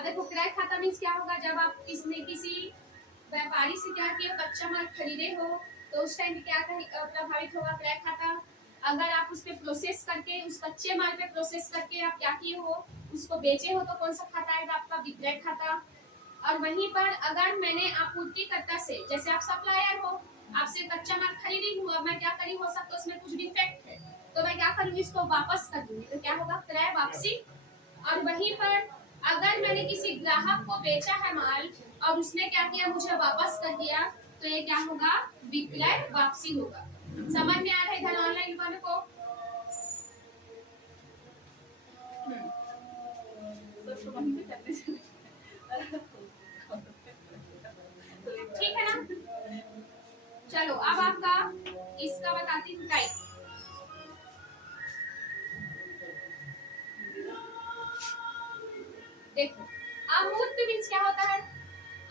अब देखो क्रय खाता मीन्स क्या होगा, जब आप किसी व्यापारी से क्या किया, कच्चा माल खरीदे हो, तो उस टाइम क्या प्रभावित होगा क्रय खाता। अगर आप उस पे प्रोसेस करके, उस कच्चे माल पे प्रोसेस करके आप क्या किए हो, उसको बेचे हो, तो कौन सा खाता आएगा आपका, विक्रय खाता। और वहीं पर अगर मैंने आपूर्तिकर्ता से, जैसे आप सप्लायर हो, आपसे कच्चा माल खरीदी हूँ, अब मैं क्या करी, हो सकता है उसमें कुछ डिफेक्ट है, तो मैं क्या करूंगी, इसको वापस कर दूंगी, तो क्या होगा, क्रय वापसी। और वहीं पर अगर मैंने किसी ग्राहक को बेचा है माल और उसने क्या किया, मुझे वापस कर दिया, तो ये क्या होगा, विक्रय वापसी होगा। समझ में आ रहा है इधर ऑनलाइन वाले को? ठीक है ना। चलो अब आपका इसका बताती हूँ टाइप। देखो अमूर्त मीन्स क्या होता है,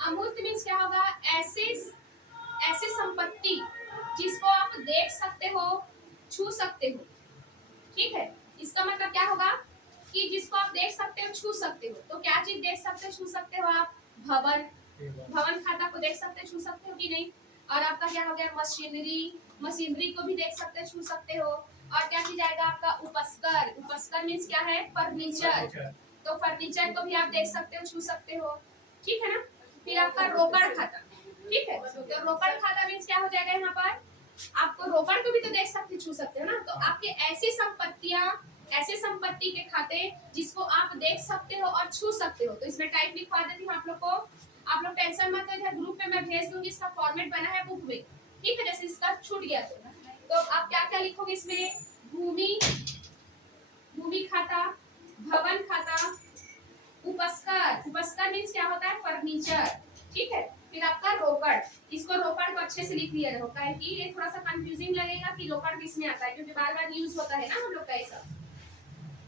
अमूर्त मीन्स क्या होगा, ऐसे संपत्ति जिसको आप देख सकते हो, छू सकते हो। ठीक है, इसका मतलब क्या होगा कि जिसको आप देख सकते हो, छू सकते हो। तो क्या चीज देख सकते हो, छू सकते हो आप, भवन, भवन खाता को देख सकते हो, छू सकते हो कि नहीं। और आपका क्या हो गया, मशीनरी, मशीनरी को भी देख सकते हो, छू सकते हो। और क्या चीज आएगा आपका, उपस्कर, उपस्कर मीन्स क्या है, फर्नीचर, तो फर्नीचर को भी आप देख सकते हो, छू सकते हो। ठीक है ना। फिर आपका रोकड़ खाता, ठीक है, तो रोकड़ खाता मीन्स क्या हो जाएगा, यहाँ पर आपको रोकड़ को भी तो देख सकते, छू सकते हो ना। तो आपके ऐसी संपत्तियां, ऐसे संपत्ति के खाते जिसको आप देख सकते हो और छू सकते हो। तो इसमें टाइप लिखवा देती हूँ आप लोग को, आप लोग टेंशन मत लो, ग्रुप में मैं भेज दूंगी, इसका फॉर्मेट बना है बुक में। ठीक है, जैसे इसका छूट गया तो आप क्या क्या लिखोगे इसमें, भूमि, भूमि खाता, भवन खाता, उपस्कर, उपस्कर मीन्स क्या होता है, फर्नीचर। ठीक है, फिर आपका रोकड़, इसको रोकड़ को अच्छे से लिख लिया होगा है कि ये थोड़ा सा कंफ्यूजिंग लगेगा कि रोकड़ किस में आता है, क्योंकि बार बार यूज होता है ना हम लोग का ऐसा।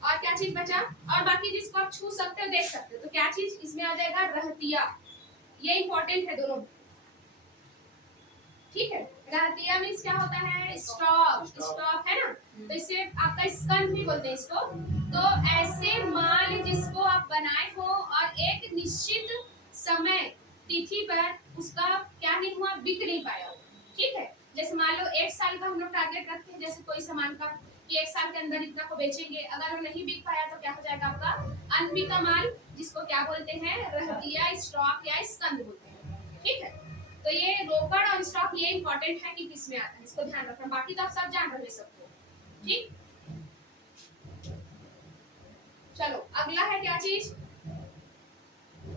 और क्या चीज बचा, और बाकी जिसको आप छू सकते हो, देख सकते हो, तो क्या चीज इसमें आ जाएगा, रहतिया। ये इंपॉर्टेंट है दोनों। ठीक है, रहतिया मीन्स क्या होता है, स्टॉक, स्टॉक है ना, तो इसे आपका स्कंद भी बोलते हैं इसको। तो ऐसे माल जिसको आप बनाए हो और एक निश्चित समय तिथि पर उसका क्या नहीं हुआ, बिक नहीं पाया हो। ठीक है, जैसे मान लो 1 साल का हम लोग टारगेट रखते हैं, जैसे कोई सामान का कि 1 साल के अंदर इतना को बेचेंगे, अगर वो नहीं बिक पाया तो क्या हो जाएगा आपका अनबिका माल, जिसको क्या बोलते हैं, रहतिया, स्टॉक या स्कंद बोलते हैं। ठीक है, तो ये रोकड़ और स्टॉक ये इंपॉर्टेंट है कि किसमें आता है, इसको ध्यान रखना, बाकी तो आप सब जान रहे सबको। ठीक, चलो अगला है क्या चीज,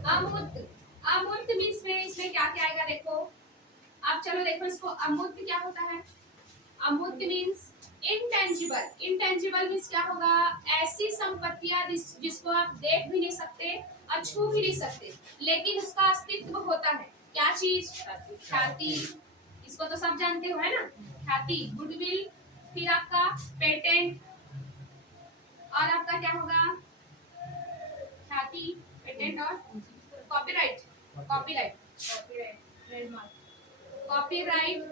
अमूर्त। अमूर्त मीन्स में इसमें क्या क्या आएगा, देखो आप, चलो देखो इसको, अमूर्त क्या होता है, अमूर्त मीन्स इनटेंजिबल। इनटेंजिबल मीन्स क्या होगा, ऐसी संपत्तियां जिसको आप देख भी नहीं सकते और छू भी नहीं सकते, लेकिन उसका अस्तित्व होता है। क्या चीज, ख्याति, इसको तो सब जानते हो है ना, ख्याति, गुडविल, फिर आपका पेटेंट, और आपका क्या होगा, ख्याति, पेटेंट और कॉपीराइट, कॉपीराइट, कॉपीराइट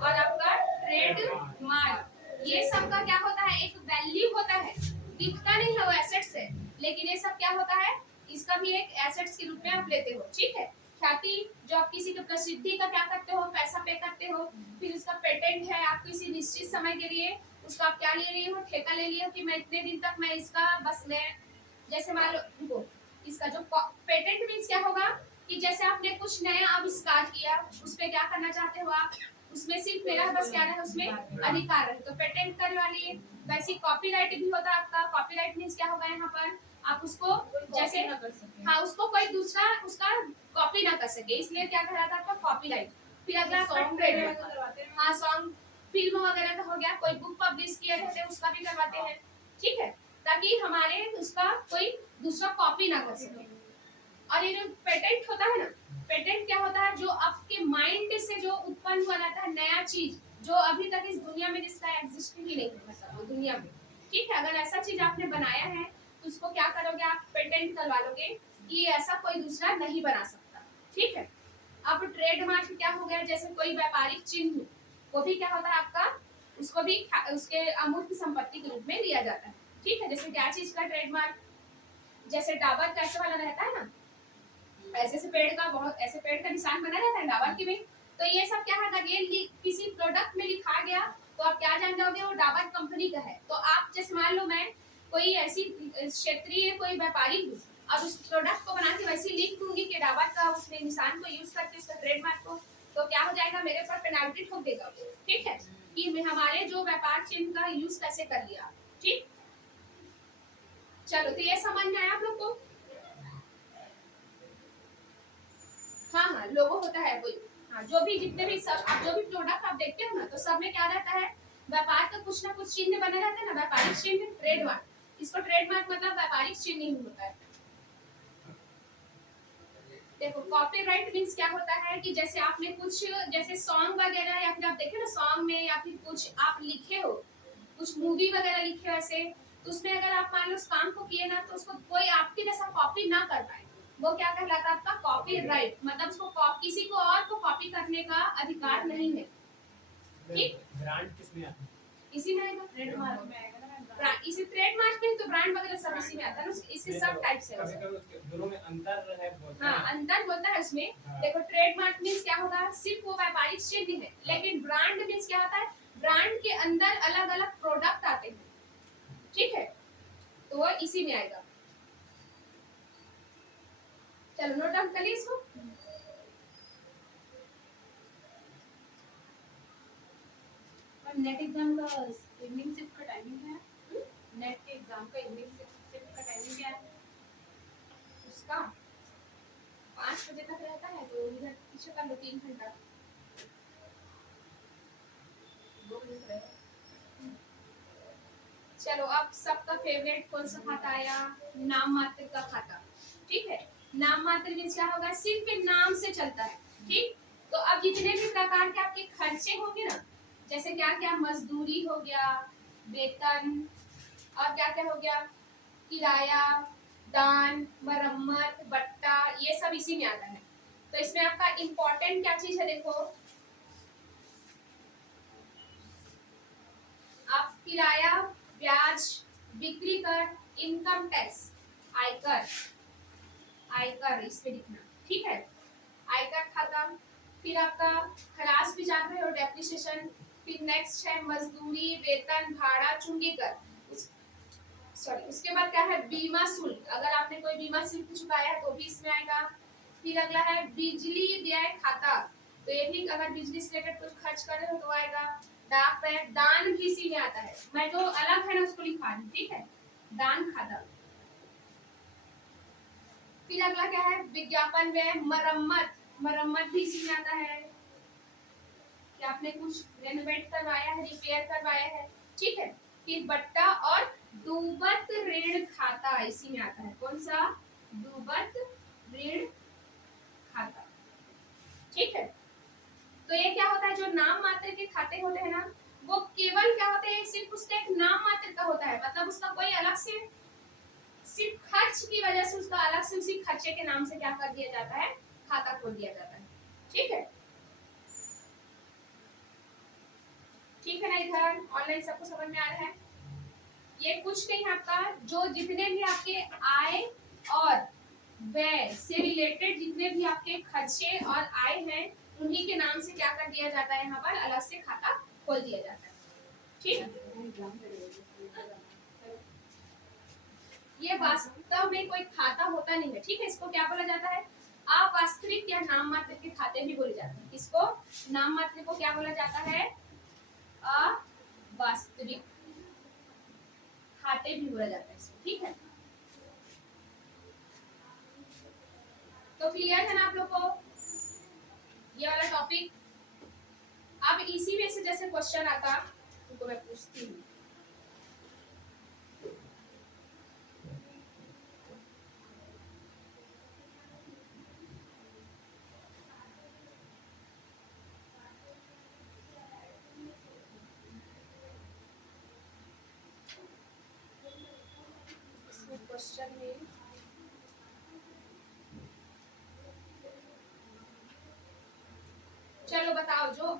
और आपका ट्रेड मार्क। ये सब का क्या होता है, एक वैल्यू होता है, दिखता नहीं है, वो एसेट्स है, लेकिन ये सब क्या होता है, इसका भी एक एसेट्स के रूप में आप लेते हो। ठीक है, ख्याति जो आप किसी के प्रसिद्धि का क्या करते हो, पैसा पे करते हो। फिर उसका पेटेंट है, आप किसी निश्चित समय के लिए उसका आप क्या ले रही हो, ठेका ले लिया कि मैं इतने दिन तक मैं इसका बस मैं, जैसे मान लो इसका जो पेटेंट मीन्स क्या होगा कि जैसे आपने कुछ नया आविष्कार किया, उस पे क्या करना चाहते हो आप, उसमें सिर्फ मेरा बस क्या है, उसमें अधिकार है, तो पेटेंट करने वाली। वैसे कॉपीराइट भी होता है आपका, कॉपीराइट मीन्स क्या होगा, यहाँ पर आप उसको जैसे, हाँ, उसको कोई दूसरा उसका कॉपी ना कर सके, इसलिए क्या कहलाता है आपका कॉपीराइट। फिर अगला हाँ, सॉन्ग, फिल्म वगैरह का हो गया, कोई बुक पब्लिश किए रहते हैं उसका भी करवाते हैं। ठीक है, ताकि हमारे उसका कोई दूसरा कॉपी ना कर सके। और ये जो पेटेंट होता है ना, पेटेंट क्या होता है, जो आपके माइंड से जो उत्पन्न हुआ रहता है नया चीज, जो अभी तक इस दुनिया में जिसका एग्जिस्ट ही नहीं होता वो दुनिया में। ठीक है, अगर ऐसा चीज आपने बनाया है तो उसको क्या करोगे, आप पेटेंट करवा लोगे कि ऐसा कोई दूसरा नहीं बना सकता। ठीक है, अब ट्रेडमार्क क्या हो गया, जैसे कोई व्यापारिक चिन्ह, वो भी क्या होता है आपका, उसको भी उसके अमूर्त संपत्ति के रूप में लिया जाता है। ठीक है, जैसे क्या चीज का ट्रेडमार्क, जैसे डाबर का ऐसे वाला रहता है ना, ऐसे से पेड़ का बहुत ऐसे पेड़ का निशान बना रहता है डाबर की में, तो ये सब क्या है, अगर ये किसी प्रोडक्ट में लिखा गया तो आप क्या जान जाओगे वो डाबर कंपनी का है। तो आप जैसे मान लो मैं कोई ऐसी क्षेत्रीय कोई व्यापारी हूँ और उस प्रोडक्ट को बना के वैसे लिख दूंगी कि डाबर का उसमें निशान को यूज करके उसका ट्रेडमार्क को, तो क्या हो जाएगा, मेरे पर पेनाल्टी ठोक देगा। ठीक है, कि हमारे जो व्यापार चिन्ह का यूज कैसे कर लिया। ठीक, चलो तो ये समझ में आया आप लोग को। हाँ हाँ, लोगो होता है कोई, हाँ जो भी जितने भी सब आप जो भी प्रोडक्ट आप देखते हो ना, तो सब में क्या रहता है, व्यापार का कुछ ना कुछ चिन्ह बने रहते हैं ना, व्यापारिक चिन्ह, ट्रेडमार्क। इसको ट्रेडमार्क मतलब व्यापारिक चिन्ह ही होता है। देखो कॉपीराइट मींस क्या होता है कि जैसे आपने कुछ जैसे सॉन्ग वगैरह या फिर आप देखे ना सॉन्ग में या फिर कुछ आप लिखे हो, कुछ मूवी वगैरह लिखे हो ऐसे, तो उसमें अगर आप मान लो उस काम को किए ना तो उसको कोई आपके जैसा कॉपी ना कर पाए, वो क्या कहलाता है आपका कॉपीराइट, मतलब उसको किसी को और को कॉपी करने का अधिकार नहीं है। ठीक, ब्रांड किसमें आता है? इसी में आएगा, ट्रेडमार्क में आएगा ना, ब्रांड इसी ट्रेडमार्क में, तो ब्रांड वगैरह सब इसी में आता है ना, इसके सब टाइप से दोनों में अंतर है बहुत। हाँ अंतर होता है उसमें। हाँ। देखो ट्रेडमार्क मींस क्या होगा, सिर्फ वो व्यापारिक चिन्ह है, लेकिन ब्रांड मींस क्या होता है, ब्रांड के अंदर अलग अलग प्रोडक्ट आते हैं। ठीक है, तो वो इसी में आएगा। चलो नोट डाउन कर लीजिए इसको। नेट एग्जाम का इवनिंग शिफ्ट का टाइमिंग है, नेट के एग्जाम का इवनिंग शिफ्ट का टाइमिंग क्या है? उसका 5 बजे तक रहता है, तो इधर पीछे कर लो 3 घंटा। 2 बजे से रहेगा। चलो अब सबका फेवरेट कौन सा खाता आया, नाम मात्र का खाता। ठीक है, नाम मात्र मींस क्या होगा, सिर्फ नाम से चलता है। ठीक, तो अब जितने भी प्रकार के आपके खर्चे होंगे ना, जैसे क्या क्या मजदूरी हो गया, वेतन, और क्या क्या हो गया, किराया, दान, मरम्मत, बट्टा, ये सब इसी में आता है। तो इसमें आपका इम्पोर्टेंट क्या चीज है, देखो आप किराया, ब्याज, बिक्री कर, इनकम टैक्स, आयकर, आयकर इस पे लिखना। ठीक है, आयकर खाता, फिर आपका खलास भी जान रहे हो, डेप्रिसिएशन, फिर नेक्स्ट है मजदूरी, वेतन, भाड़ा, चुंगी कर, सॉरी उसके बाद क्या है, बीमा शुल्क, अगर आपने कोई बीमा शुल्क चुकाया है तो भी इसमें आएगा। फिर अगला है बिजली व्यय खाता, तो ये भी अगर बिजली से रिलेटेड कुछ खर्च कर रहे हो तो आएगा। डाक बैंक, दान भी इसी में आता है, मैं जो अलग है ना उसको लिखा रही हूँ। ठीक है, दान खाता। फिर अगला क्या है, विज्ञापन व्यय, मरम्मत, मरम्मत भी इसी में आता है कि आपने कुछ रेनोवेट करवाया है, रिपेयर करवाया है। ठीक है, फिर बट्टा और डूबत ऋण खाता इसी में आता है, कौन सा, डूबत ऋण खाता। ठीक है, तो ये क्या होता है, जो नाम मात्र के खाते होते हैं ना, वो केवल क्या होते हैं, सिर्फ उसका एक नाम मात्र का होता है, मतलब उसका कोई अलग से सिर्फ खर्च की वजह से उसका अलग से उसी खर्चे के नाम से क्या कर दिया जाता है, खाता खोल दिया जाता है। ठीक है, ठीक है ना, इधर ऑनलाइन सबको समझ में आ रहा है। ये कुछ नहीं है आपका, जो जितने भी आपके आय और व्यय से रिलेटेड जितने भी आपके खर्चे और आय हैं, उन्हीं के नाम से क्या कर दिया जाता है, यहाँ पर अलग से खाता खोल दिया जाता है। ठीक, ये वास्तव में कोई खाता होता नहीं है। ठीक है, इसको क्या बोला जाता है, अवास्तविक या नाम मात्र के खाते भी बोले जाते हैं। इसको नाम मात्र को क्या बोला जाता है, अवास्तविक खाते भी बोला जाता है इसको। ठीक है, तो क्लियर है ना आप लोग को ये वाला टॉपिक। अब इसी में से जैसे क्वेश्चन आता तो मैं पूछती हूँ, क्वेश्चन में चलो बताओ, जो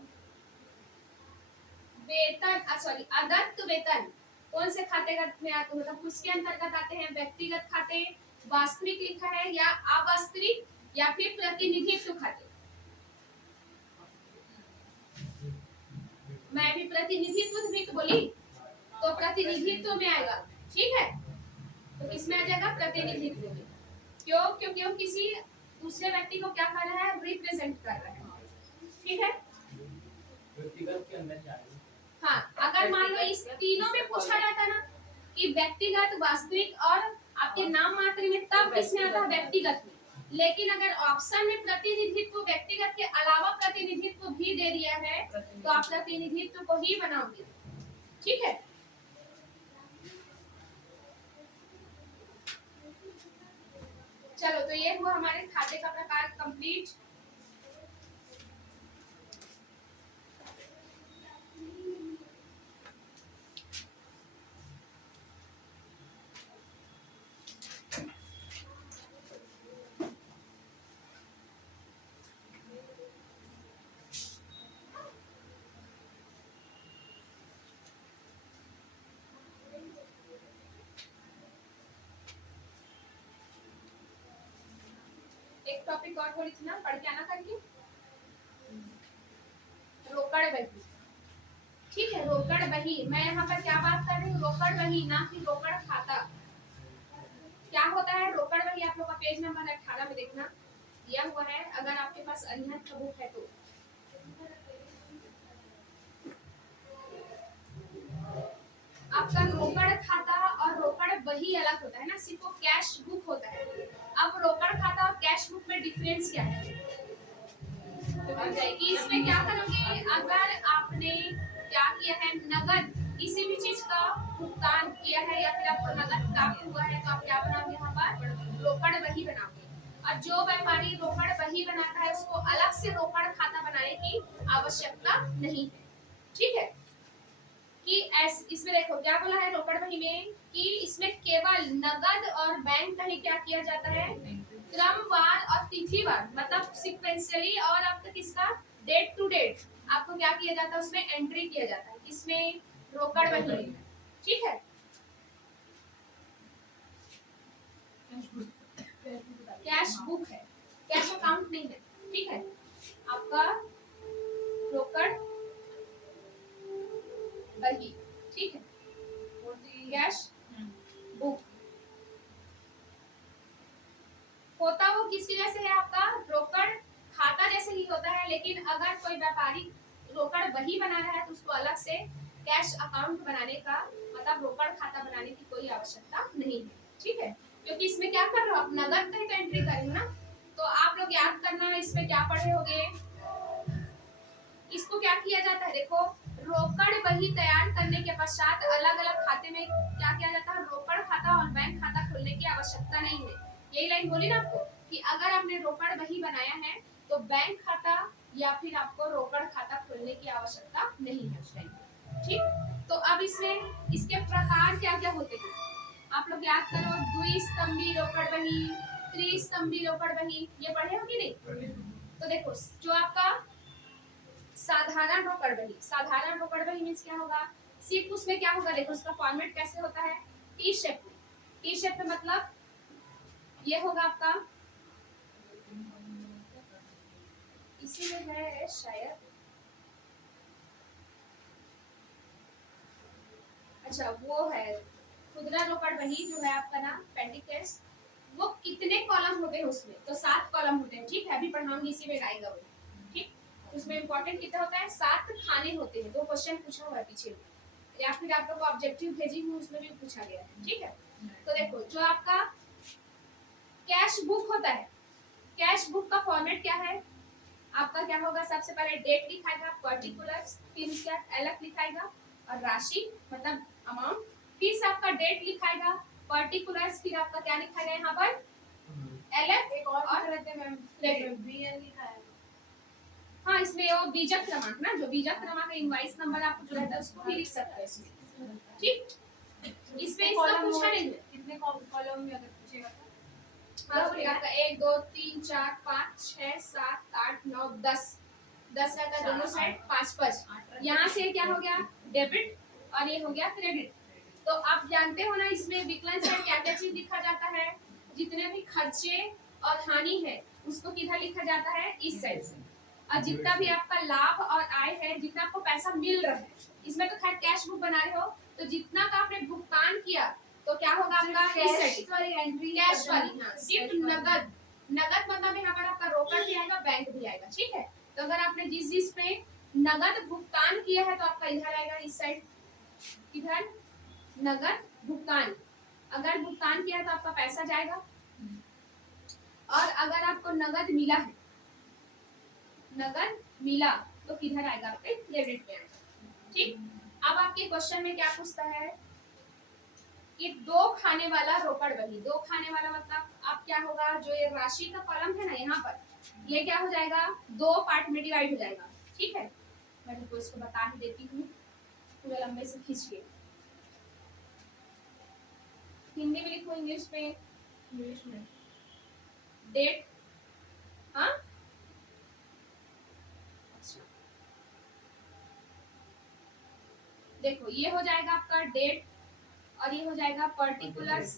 वेतन सॉरी अदत्त वेतन कौन से खाते में आते, मतलब किसके अंतर्गत आते हैं, व्यक्तिगत खाते, वास्तविक लिखा है या अवास्तविक या फिर प्रतिनिधित्व खाते। मैं भी प्रतिनिधित्व भी तो बोली, तो प्रतिनिधित्व में आएगा। ठीक है, तो किसमें आ जाएगा? प्रतिनिधित्व में। क्यों? क्योंकि हम किसी दूसरे व्यक्ति को क्या कर रहा है? रिप्रेजेंट कर रहा है। ठीक है, व्यक्तिगत के अंदर जाएगा। हाँ, अगर मान लो इस तीनों में पूछा जाता ना कि व्यक्तिगत, वास्तविक और आपके नाम मात्र में, तब किसमें आता है? व्यक्तिगत में। लेकिन अगर ऑप्शन में प्रतिनिधित्व व्यक्तिगत के अलावा प्रतिनिधित्व भी दे दिया है तो आप प्रतिनिधित्व को ही बनाओगे। ठीक है, चलो तो ये हुआ हमारे खाते का प्रकार कंप्लीट। एक टॉपिक और बोली थी ना, पढ़ के आना करके, रोकड़ बही। ठीक है, रोकड़ बही। मैं यहाँ पर क्या बात कर रही हूँ? रोकड़ बही, ना कि रोकड़ खाता। क्या होता है रोकड़ बही? आप लोग का पेज नंबर 18 में देखना दिया हुआ है, अगर आपके पास अरिहंत का बुक है तो। आपका रोकड़ खाता और रोकड़ बही अलग होता है ना, सिर्फ वो कैश बुक होता है। अब रोकड़ खाता और कैश बुक में डिफरेंस क्या है? कि इसमें क्या करोगे? अगर आपने क्या किया है, नगद किसी भी चीज का भुगतान किया है या फिर आपको नगद प्राप्त हुआ है, तो आप क्या बनाओगे? यहाँ पर रोकड़ बही बनाओगे। और जो व्यापारी रोकड़ बही बनाता है उसको अलग से रोकड़ खाता बनाने की आवश्यकता नहीं है। ठीक है, कि इसमें देखो क्या बोला है रोकड़ बही में, कि इसमें केवल नगद और बैंक का ही क्या किया जाता है? क्रमवार और तिथिवार, मतलब सीक्वेंशियली, और आपका किसका? डेट टू डेट आपको क्या किया जाता है? उसमें एंट्री किया जाता है। किसमें? रोकड़ बही में। ठीक है, कैश बुक है, कैश अकाउंट नहीं है। ठीक है, आपका रोकड़ बही। ठीक है, कैश बुक होता वो किसकी जैसे है? आपका रोकड़ खाता जैसे ही होता है, लेकिन अगर कोई व्यापारी रोकड़ बही बना रहा है तो उसको अलग से कैश अकाउंट बनाने का, मतलब रोकड़ खाता बनाने की कोई आवश्यकता नहीं है। ठीक है, क्योंकि इसमें क्या कर रहे हो आप? नगद का ही तो एंट्री कर रहे हो ना। तो आप लोग याद करना, इसमें क्या पढ़े होगे? इसको क्या किया जाता है? देखो, रोकड़ बही तैयार करने के पश्चात अलग अलग खाते में क्या किया जाता है? रोकड़ खाता और बैंक खाता खोलने की आवश्यकता नहीं है। यही लाइन बोली ना आपको कि अगर आपने रोकड़ बही बनाया है तो बैंक खाता या फिर आपको रोकड़ खाता खोलने की आवश्यकता नहीं है उस टाइम पे। ठीक, तो अब इसमें इसके प्रकार क्या क्या होते हैं आप लोग याद करो। द्विस्तंभी रोकड़ बही, त्रिस्तंभी रोकड़ बही, ये पढ़े हो कि नहीं? तो देखो, जो आपका साधारण रोकड़ बही, साधारण रोकड़ बही मींस क्या होगा? सिर्फ उसमें क्या होगा? देखो उसका फॉर्मेट कैसे होता है? टी शेप में। टी शेप में मतलब ये होगा आपका, इसी में है शायद, अच्छा वो है खुदरा रोकड़ बही जो है आपका ना, पेंडी कैश। वो कितने कॉलम होते हैं उसमें? तो 7 कॉलम होते हैं। ठीक है, अभी पढ़ाऊंगी, इसी में आएगा वो। ठीक, उसमें इंपॉर्टेंट कितना होता है? 7 खाने होते हैं। 2 क्वेश्चन पूछा हुआ है पीछे, या फिर आप लोग को ऑब्जेक्टिव भेजी हूँ उसमें भी पूछा गया है। ठीक है, तो देखो जो आपका कैश बुक होता है, कैश बुक का फॉर्मेट क्या है आपका? क्या होगा? सबसे पहले डेट लिखाएगा, पर्टिकुलर्स, फिर उसके बाद एलएफ लिखाएगा और राशि मतलब अमाउंट, फिर से आपका डेट लिखाएगा, पर्टिकुलर्स, फिर आपका क्या लिखाएगा यहाँ पर? एलएफ। एक और रहते हैं मैम, बीएन लिखा है। हाँ, इसमें वो बीजक क्रमांक ना, जो बीजक क्रमांक इनवाइस नंबर आपको जो रहता है उसको भी लिख सकते हैं इसमें। ठीक, इसमें इसका पूछा नहीं है कितने कॉलम में अगर पूछेगा तो? हाँ, आपका 1 2 3 4 5 6 7 8 9 10 10 रहता है दोनों साइड, 5 5। यहाँ से क्या हो गया? डेबिट, और ये हो गया क्रेडिट। तो आप जानते हो ना इसमें विकलन साइड क्या क्या चीज लिखा जाता है? जितने भी खर्चे और हानि है उसको किधर लिखा जाता है, इस साइड से। और जितना भी आपका लाभ और आय है, जितना आपको पैसा मिल रहा है, इसमें तो खैर कैश बुक बना रहे हो, तो जितना का आपने भुगतान किया तो क्या होगा आपका, इस साइड वाली एंट्री, कैश वाली। हाँ, सिर्फ नगद। नगद मतलब यहाँ पर आपका रोकड़ भी आएगा, बैंक भी आएगा, ठीक है। तो अगर आपने जिस पे नगद भुगतान किया है तो आपका इधर आएगा, इस साइड, इधर नगद भुगतान। अगर भुगतान किया है तो आपका पैसा जाएगा, और अगर आपको नगद मिला है, नगद मिला तो किधर आएगा, आपके क्रेडिट में आएगा, ठीक। अब आपके क्वेश्चन में क्या पूछता है कि दो खाने वाला रोकड़ बही। दो खाने वाला मतलब आप क्या होगा, जो ये राशि का कॉलम है ना, यहाँ पर ये क्या हो जाएगा, दो पार्ट में डिवाइड हो जाएगा, ठीक है। मैं तुमको इसको बता ही देती हूँ पूरा लंबे से खींच के। हिंदी में लिखो, इंग्लिश में, इंग्लिश में डेट, हाँ अच्छा, देखो ये हो जाएगा आपका डेट, और ये हो जाएगा पर्टिकुलर्स,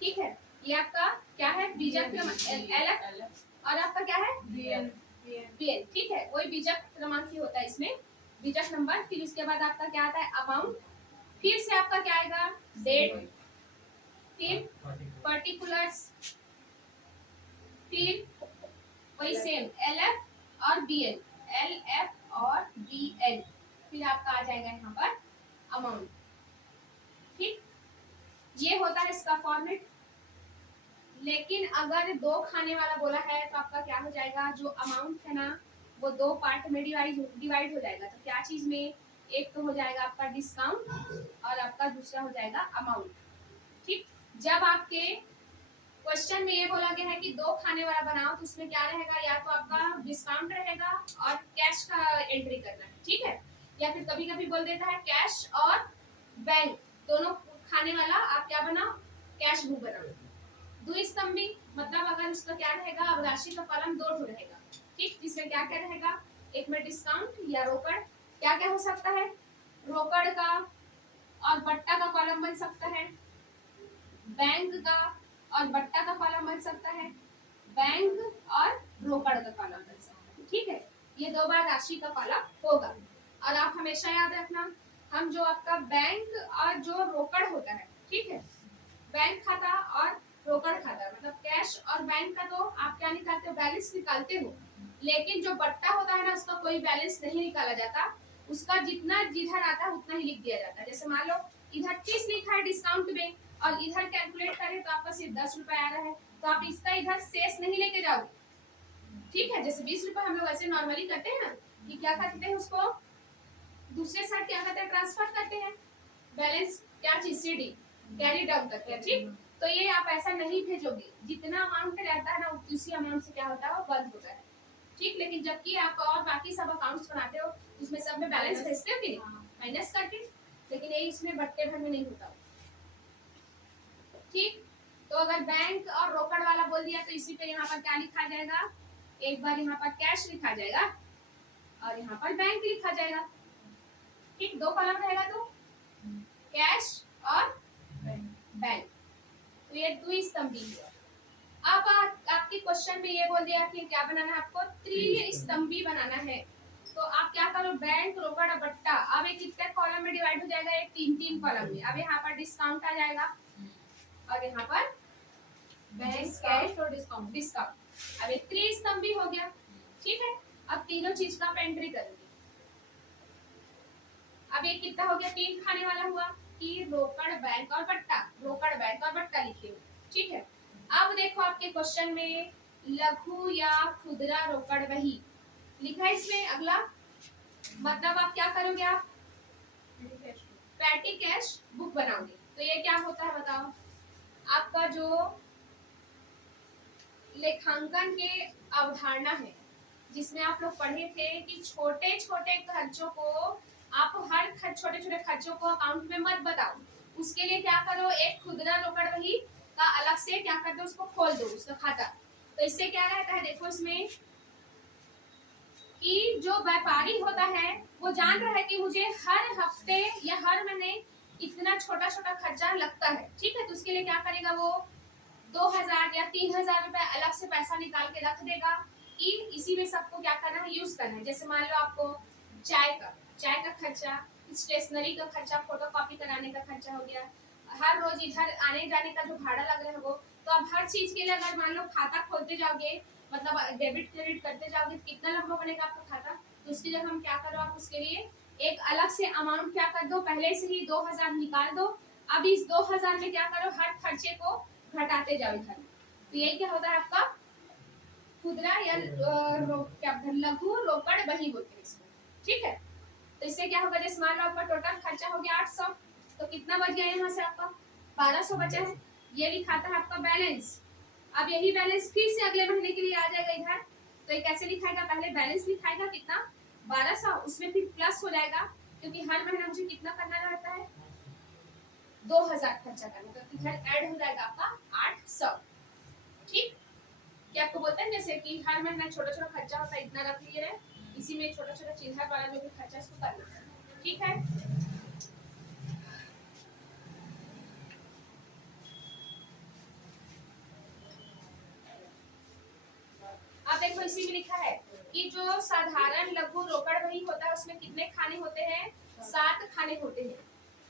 ठीक है। ये आपका क्या है, बीजक क्रमांक, और आपका क्या है, बीएन, बीएन, ठीक है। वही बीजक क्रमांक ही होता है इसमें, बीजक नंबर। फिर उसके बाद आपका क्या आता है, अमाउंट। फिर से आपका क्या आएगा, डेट, फिर पर्टिकुलर्स, फिर वही सेम एलएफ और बीएन, एलएफ और बीएन, फिर आपका आ जाएगा यहाँ पर अमाउंट, ठीक। ये होता है इसका फॉर्मेट। लेकिन अगर दो खाने वाला बोला है तो आपका क्या हो जाएगा, जो अमाउंट है ना वो दो पार्ट में डिवाइड हो जाएगा। तो क्या चीज में, एक तो हो जाएगा आपका डिस्काउंट और आपका दूसरा हो जाएगा अमाउंट, ठीक। जब आपके क्वेश्चन में ये बोला गया है कि दो खाने वाला बनाओ तो उसमें क्या रहेगा, या तो आपका डिस्काउंट रहेगा और कैश का एंट्री करना है, ठीक है। या फिर कभी कभी बोल देता है कैश और बैंक दोनों खाने वाला आप क्या बनाओ, कैश बुक बनाओ। द्विस्तंभी मतलब अगर उसका क्या रहेगा, अब राशि का कॉलम दो ठो रहेगा, ठीक, जिसमें क्या क्या रहेगा, एक में डिस्काउंट या रोकड़, क्या क्या हो सकता है, रोकड़ का और बट्टा का कॉलम बन सकता है, बैंक का और बट्टा का कॉलम बन सकता है, बैंक और रोकड़ का कॉलम बन सकता है, ठीक है। ये दो बार राशि का कॉलम होगा। और आप हमेशा याद रखना, हम जो आपका बैंक और जो रोकड़ होता है, ठीक है, बैंक खाता और रोकड़ खाता, मतलब कैश और बैंक का तो आप क्या निकालते हो, बैलेंस निकालते हो। लेकिन जो बट्टा होता है ना, उसका कोई बैलेंस नहीं निकाला जाता, उसका जितना जिधर आता है उतना ही लिख दिया जाता है। जैसे मान लो इधर 30 लिखा है डिस्काउंट में, और इधर कैलकुलेट करें तो आपका सिर्फ 10 रुपए आ रहा है, तो आप इसका इधर शेष नहीं लेके जाओगे, ठीक है। जैसे 20 रुपए हम लोग ऐसे नॉर्मली करते हैं ना, कि क्या करते हैं, उसको दूसरे साइड क्या करते हैं, ट्रांसफर करते हैं, बैलेंस क्या चीज, सीडी कैरी डाउन करते हैं, ठीक। तो ये आप ऐसा नहीं भेजोगे, जितना अमाउंट रहता है ना उसी अमाउंट से क्या होता है, वो बंद होता है, ठीक। लेकिन जबकि आप और बाकी सब अकाउंट्स बनाते हो उसमें सब में बैलेंस भेजते हो कि माइनस करके, लेकिन ये इसमें बट्टे भर में नहीं होता, ठीक। तो अगर बैंक और रोकड़ वाला बोल दिया तो इसी पे यहाँ पर क्या लिखा जाएगा, एक बार यहाँ पर कैश लिखा जाएगा और यहाँ पर बैंक लिखा जाएगा, ठीक। दो कॉलम रहेगा तो कैश और बैंक, तो ये द्विस्तंभी है। अब आपके क्वेश्चन में ये बोल दिया कि क्या बनाना है आपको, त्रिस्तंभी बनाना है। तो आप क्या करो, बैंक, रोकड़ और बट्टा, अब एक कितने कॉलम में डिवाइड हो जाएगा, एक तीन तीन कॉलम में। अब यहाँ पर डिस्काउंट आ जाएगा और यहाँ पर बैंक, कैश और डिस्काउंट। अब एक त्रिस्तंभी हो गया, ठीक है। अब तीनों चीज का आप एंट्री करेंगे। अब ये कितना हो गया, तीन खाने वाला हुआ कि रोकड़, बैंक और बट्टा, रोकड़, बैंक और बट्टा लिखे हुए, ठीक है। अब देखो आपके क्वेश्चन में लघु या खुदरा रोकड़ बही लिखा है इसमें। अगला मतलब आप क्या करोगे, आप पैटी कैश बुक बनाओगे। तो ये क्या होता है बताओ, आपका जो लेखांकन के अवधारणा है, जिसमें आप लोग पढ़े थे कि छोटे छोटे खर्चों को आप हर छोटे छोटे खर्चों को अकाउंट में मत बताओ, उसके लिए क्या करो, एक खुदरा रोकड़ बही का अलग से क्या कर दो, उसको खोल दो, उसका खाता। तो इससे क्या रहता है, देखो इसमें कि जो व्यापारी होता है वो जान रहा है कि मुझे हर हफ्ते या हर महीने इतना छोटा छोटा खर्चा लगता है, ठीक है। तो उसके लिए क्या करेगा, वो 2000 या 3000 रुपए अलग से पैसा निकाल के रख देगा कि इसी में सबको क्या करना है, यूज करना है। जैसे मान लो आपको चाय का खर्चा, स्टेशनरी का खर्चा, फोटो कॉपी कराने का खर्चा हो गया, हर रोज इधर आने जाने का जो भाड़ा लग रहा है वो, तो आप हर चीज के लिए अगर मान लो खाता खोलते जाओगे, मतलब डेबिट क्रेडिट करते जाओगे, तो कितना लंबा बनेगा आपका खाता। तो उसकी जगह हम क्या करो, आप उसके लिए एक अलग से अमाउंट क्या कर दो, पहले से ही 2000 निकाल दो। अब इस 2000 में क्या करो, हर खर्चे को घटाते जाओ इधर। तो यही क्या होता है आपका खुदरा या क्या लघु रोकड़ वही बोलते हैं इसको, ठीक है। तो इससे क्या होगा, जैसे मान लो आपका टोटल खर्चा हो गया 800, तो कितना बच गया यहाँ से आपका 1200 बचा है, ये लिखाता है आपका बैलेंस। अब यही बैलेंस फिर से अगले महीने के लिए आ जाएगा इधर, तो ये कैसे लिखाएगा, पहले बैलेंस लिखाएगा कितना 1200, उसमें फिर प्लस हो जाएगा, क्योंकि हर महीना मुझे कितना करना रहता है 2000 खर्चा करना, तो इधर ऐड हो जाएगा आपका 800, ठीक। क्या आपको बोलते हैं जैसे कि हर महीना छोटा छोटा खर्चा होता है, इतना रख लिए, इसी में छोटा छोटा चिल्हर वाला जो भी खर्चा इसको करना है, ठीक है। अब देखो इसी में लिखा है कि जो साधारण लघु रोकड़ वही होता है, उसमें कितने खाने होते हैं, 7 खाने होते हैं,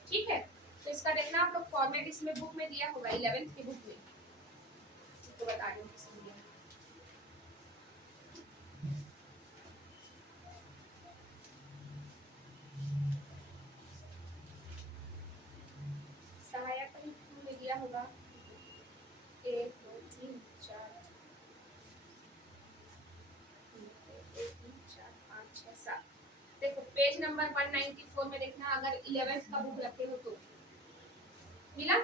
ठीक है। तो इसका देखना आप लोग फॉर्मेट इसमें बुक में दिया होगा, 11th की बुक में, तो बता दूं सहायक में दिया होगा 1 2 3 4 1 2 3 4 5 6 7। देखो पेज नंबर 194 में देखना, अगर 11th का बुक रखे हो तो मिला,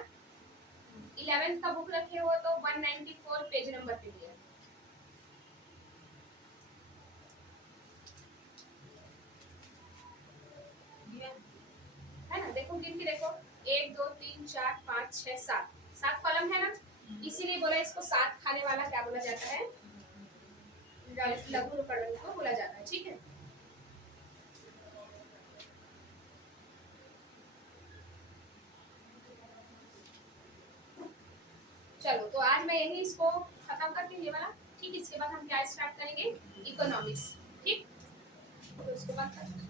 11th का बुक रखे हो तो 194 पेज नंबर पे दिया है ना। देखो गिन के देखो 1 2 3 4 5 6 7, 7 कॉलम है ना, इसीलिए बोला इसको 7 खाने वाला क्या बोला जाता है, लघु रोकड़ को बोला जाता है, ठीक है। चलो तो आज मैं यही इसको खत्म करती हूँ ये वाला, ठीक। इसके बाद हम क्या स्टार्ट करेंगे, इकोनॉमिक्स, ठीक। तो इसको बंद कर